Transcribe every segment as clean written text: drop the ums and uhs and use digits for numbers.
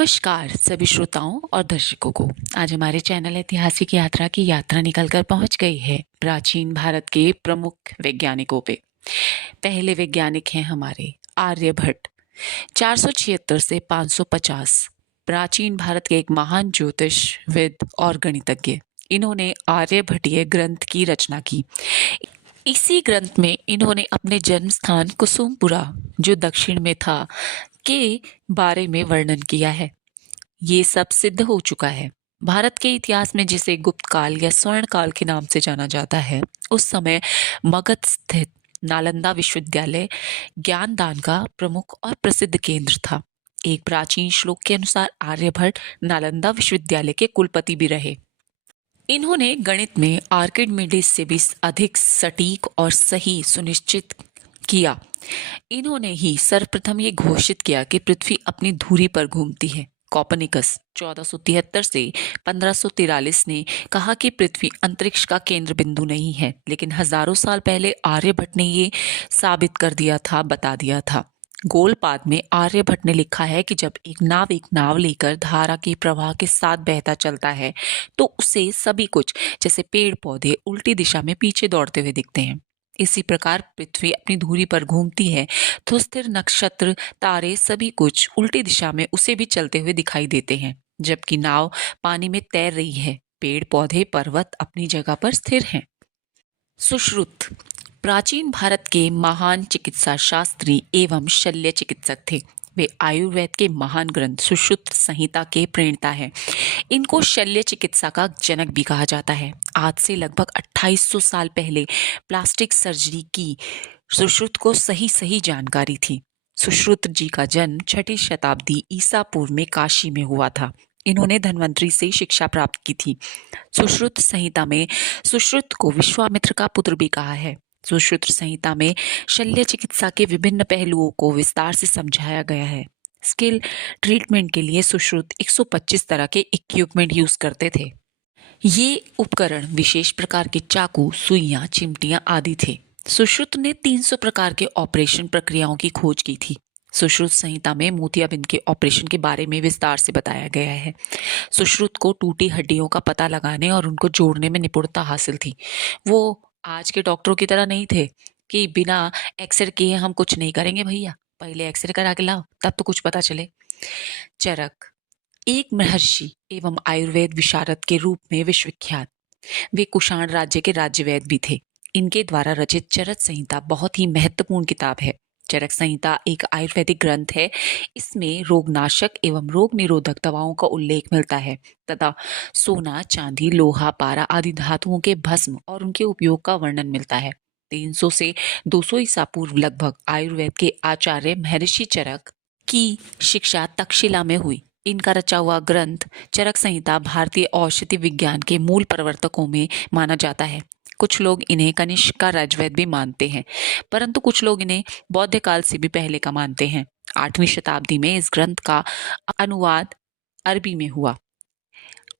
नमस्कार सभी श्रोताओं और दर्शकों को। आज हमारे चैनल ऐतिहासिक यात्रा की यात्रा निकलकर पहुंच गई है प्राचीन भारत के प्रमुख वैज्ञानिकों पे। पहले वैज्ञानिक हैं हमारे आर्यभट्ट। 476 से 550 प्राचीन भारत के एक महान ज्योतिषविद और गणितज्ञ। इन्होंने आर्यभट्टीय ग्रंथ की रचना की। इसी ग्रंथ में इन्होंने अपने जन्म स्थान कुसुमपुरा, जो दक्षिण में था, के बारे में वर्णन किया है। ये सब सिद्ध हो चुका है। भारत के इतिहास में जिसे गुप्त काल या स्वर्ण काल के नाम से जाना जाता है, उस समय मगध स्थित नालंदा विश्वविद्यालय ज्ञानदान का प्रमुख और प्रसिद्ध केंद्र था। एक प्राचीन श्लोक के अनुसार आर्यभट्ट नालंदा विश्वविद्यालय के कुलपति भी रहे। इन्होंने गणित में आर्किमिडीज से भी अधिक सटीक और सही सुनिश्चित किया। इन्होंने ही सर्वप्रथम ये घोषित किया कि पृथ्वी अपनी धुरी पर घूमती है। कोपरनिकस 1473 से 1543 ने कहा कि पृथ्वी अंतरिक्ष का केंद्र बिंदु नहीं है, लेकिन हजारों साल पहले आर्यभट्ट ने ये साबित कर दिया था, बता दिया था। गोलपाद में आर्यभट्ट ने लिखा है कि जब एक नाव लेकर धारा के प्रवाह के साथ बहता चलता है तो उसे सभी कुछ, जैसे पेड़ पौधे, उल्टी दिशा में पीछे दौड़ते हुए दिखते हैं। इसी प्रकार पृथ्वी अपनी धुरी पर घूमती है तो स्थिर नक्षत्र, तारे, सभी कुछ उल्टी दिशा में उसे भी चलते हुए दिखाई देते हैं। जबकि नाव पानी में तैर रही है, पेड़ पौधे, पर्वत अपनी जगह पर स्थिर हैं। सुश्रुत प्राचीन भारत के महान चिकित्सा शास्त्री एवं शल्य चिकित्सक थे। वे आयुर्वेद के महान ग्रंथ सुश्रुत संहिता के प्रणेता हैं। इनको शल्य चिकित्सा का जनक भी कहा जाता है। आज से लगभग 2800 साल पहले प्लास्टिक सर्जरी की सुश्रुत को सही जानकारी थी। सुश्रुत जी का जन्म 6ठी शताब्दी ईसा पूर्व में काशी में हुआ था। इन्होंने धन्वंतरी से शिक्षा प्राप्त की थी। सुश्रुत संहिता में सुश्रुत को विश्वामित्र का पुत्र भी कहा है। सुश्रुत संहिता में शल्य चिकित्सा के विभिन्न पहलुओं को विस्तार से समझाया गया है। स्किल ट्रीटमेंट के लिए सुश्रुत 125 तरह के इक्विपमेंट यूज करते थे। ये उपकरण विशेष प्रकार के चाकू, सुइयां, चिमटियां आदि थे। सुश्रुत ने 300 प्रकार के ऑपरेशन प्रक्रियाओं की खोज की थी। सुश्रुत संहिता में मोतियाबिंद के ऑपरेशन के बारे में विस्तार से बताया गया है। सुश्रुत को टूटी हड्डियों का पता लगाने और उनको जोड़ने में निपुणता हासिल थी। वो आज के डॉक्टरों की तरह नहीं थे कि बिना एक्सरे किए हम कुछ नहीं करेंगे भैया, पहले एक्सरे करा के लाओ तब तो कुछ पता चले। चरक एक महर्षि एवं आयुर्वेद विशारद के रूप में विश्वविख्यात। वे कुषाण राज्य के राज्यवैद भी थे। इनके द्वारा रचित चरक संहिता बहुत ही महत्वपूर्ण किताब है। चरक संहिता एक आयुर्वेदिक ग्रंथ है। इसमें रोगनाशक एवं रोग निरोधक दवाओं का उल्लेख मिलता है तथा सोना, चांदी, लोहा, पारा आदि धातुओं के भस्म और उनके उपयोग का वर्णन मिलता है। 300 से 200 ईसा पूर्व लगभग आयुर्वेद के आचार्य महर्षि चरक की शिक्षा तक्षशिला में हुई। इनका रचा हुआ ग्रंथ चरक संहिता भारतीय औषधि विज्ञान के मूल प्रवर्तकों में माना जाता है। कुछ लोग इन्हें कनिष्क का राजवैद भी मानते हैं, परंतु कुछ लोग इन्हें बौद्ध काल से भी पहले का मानते हैं। 8वीं शताब्दी में इस ग्रंथ का अनुवाद अरबी में हुआ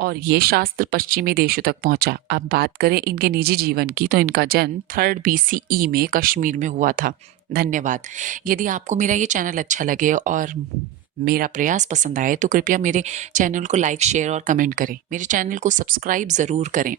और ये शास्त्र पश्चिमी देशों तक पहुंचा। अब बात करें इनके निजी जीवन की, तो इनका जन्म 3rd BCE में कश्मीर में हुआ था। धन्यवाद। यदि आपको मेरा ये चैनल अच्छा लगे और मेरा प्रयास पसंद आए तो कृपया मेरे चैनल को लाइक, शेयर और कमेंट करें। मेरे चैनल को सब्सक्राइब ज़रूर करें।